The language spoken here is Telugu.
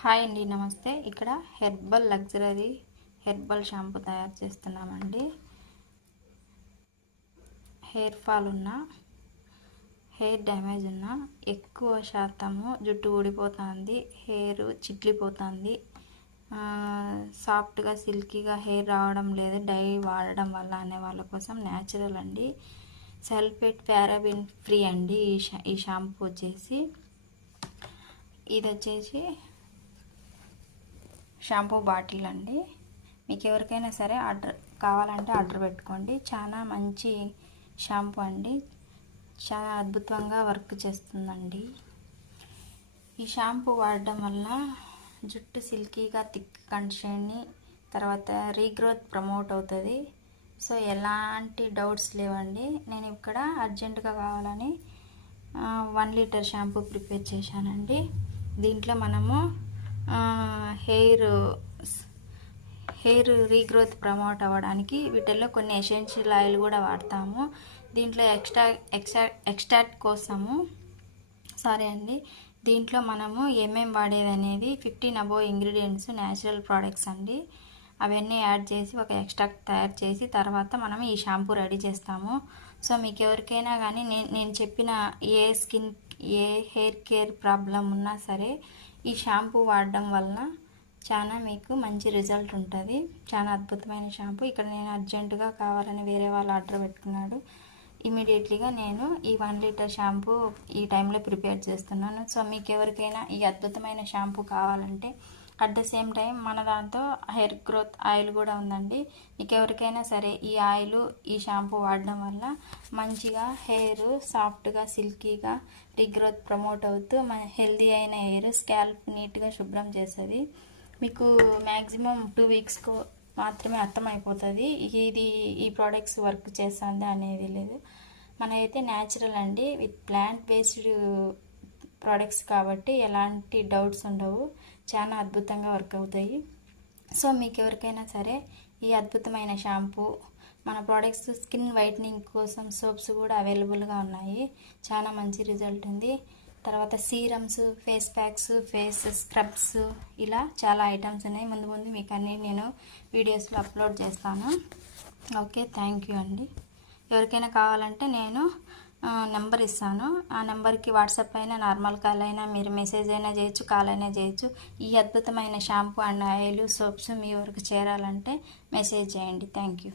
హాయ్ అండి, నమస్తే. ఇక్కడ హెర్బల్ లగ్జరీ హెర్బల్ షాంపూ తయారు చేస్తున్నామండి. హెయిర్ ఫాల్ ఉన్న, హెయిర్ డ్యామేజ్ ఉన్న, ఎక్కువ శాతము జుట్టు ఊడిపోతుంది, హెయిర్ చిట్లిపోతుంది, సాఫ్ట్గా సిల్కీగా హెయిర్ రావడం లేదు డై వాడడం వల్ల అనే వాళ్ళ కోసం న్యాచురల్ అండి. సల్ఫేట్ పారాబిన్ ఫ్రీ అండి ఈ షాంపూ వచ్చేసి. ఇది వచ్చేసి షాంపూ బాటిల్ అండి. మీకు ఎవరికైనా సరే ఆర్డర్ కావాలంటే ఆర్డర్ పెట్టుకోండి. చాలా మంచి షాంపూ అండి, చాలా అద్భుతంగా వర్క్ చేస్తుందండి. ఈ షాంపూ వాడడం వల్ల జుట్టు సిల్కీగా థిక్ కండిషన్ని, తర్వాత రీగ్రోత్ ప్రమోట్ అవుతుంది. సో ఎలాంటి డౌట్స్ లేవండి. నేను ఇక్కడ అర్జెంటుగా కావాలని 1 లీటర్ షాంపూ ప్రిపేర్ చేశానండి. దీంట్లో మనము హెయిర్ రీగ్రోత్ ప్రమోట్ అవ్వడానికి వీటిల్లో కొన్ని ఎసెన్షియల్ ఆయిల్ కూడా వాడతాము. దీంట్లో ఎక్స్ట్రాక్ట్ కోసము దీంట్లో మనము ఏమేమి వాడేది అనేది 15 అబోవ్ ఇంగ్రీడియంట్స్ న్యాచురల్ ప్రోడక్ట్స్ అండి. అవన్నీ యాడ్ చేసి ఒక ఎక్స్ట్రాక్ట్ తయారు చేసి తర్వాత మనం ఈ షాంపూ రెడీ చేస్తాము. సో మీకు ఎవరికైనా కానీ నేను చెప్పిన ఏ హెయిర్ కేర్ ప్రాబ్లం ఉన్నా సరే ఈ షాంపూ వాడడం వలన చాలా మీకు మంచి రిజల్ట్ ఉంటుంది. చాలా అద్భుతమైన షాంపూ. ఇక్కడ నేను అర్జెంటుగా కావాలని వేరే వాళ్ళు ఆర్డర్ పెట్టుకున్నాడు. ఇమీడియట్లీగా నేను ఈ 1 లీటర్ షాంపూ ఈ టైంలో ప్రిపేర్ చేస్తున్నాను. సో మీకు ఎవరికైనా ఈ అద్భుతమైన షాంపూ కావాలంటే అట్ ద సేమ్ టైం మన దాంతో హెయిర్ గ్రోత్ ఆయిల్ కూడా ఉందండి. మీకు ఎవరికైనా సరే ఈ ఆయిల్ ఈ షాంపూ వాడడం వల్ల మంచిగా హెయిర్ సాఫ్ట్గా సిల్కీగా రీగ్రోత్ ప్రమోట్ అవుతూ మన హెల్దీ అయిన హెయిర్ స్కాల్ప్ నీట్గా శుభ్రం చేస్తుంది. మీకు మ్యాక్సిమం 2 వీక్స్కు మాత్రమే అర్థమైపోతుంది ఈ ప్రోడక్ట్స్ వర్క్ చేస్తుంది అనేది లేదు. మనైతే న్యాచురల్ అండి, విత్ ప్లాంట్ బేస్డ్ ప్రోడక్ట్స్ కాబట్టి ఎలాంటి డౌట్స్ ఉండవు. చాలా అద్భుతంగా వర్క్ అవుతాయి. సో మీకు ఎవరికైనా సరే ఈ అద్భుతమైన షాంపూ, మన ప్రోడక్ట్స్ స్కిన్ వైట్నింగ్ కోసం సోప్స్ కూడా అవైలబుల్గా ఉన్నాయి. చాలా మంచి రిజల్ట్ ఉంది. తర్వాత serums, face packs, face scrubs, ఇలా చాలా ఐటమ్స్ ఉన్నాయి. ముందు మీకు అన్నీ నేను వీడియోస్లో అప్లోడ్ చేస్తాను. ఓకే, థ్యాంక్ యూ అండి. ఎవరికైనా కావాలంటే నేను నెంబర్ ఇస్తాను. ఆ నెంబర్కి వాట్సాప్ అయినా నార్మల్ కాల్ అయినా మీరు మెసేజ్ అయినా చేయొచ్చు, కాల్ అయినా చేయొచ్చు. ఈ అద్భుతమైన షాంపూ అండ్ ఆయిల్ సోప్స్ మీ వరకు చేరాలంటే మెసేజ్ చేయండి. Thank you.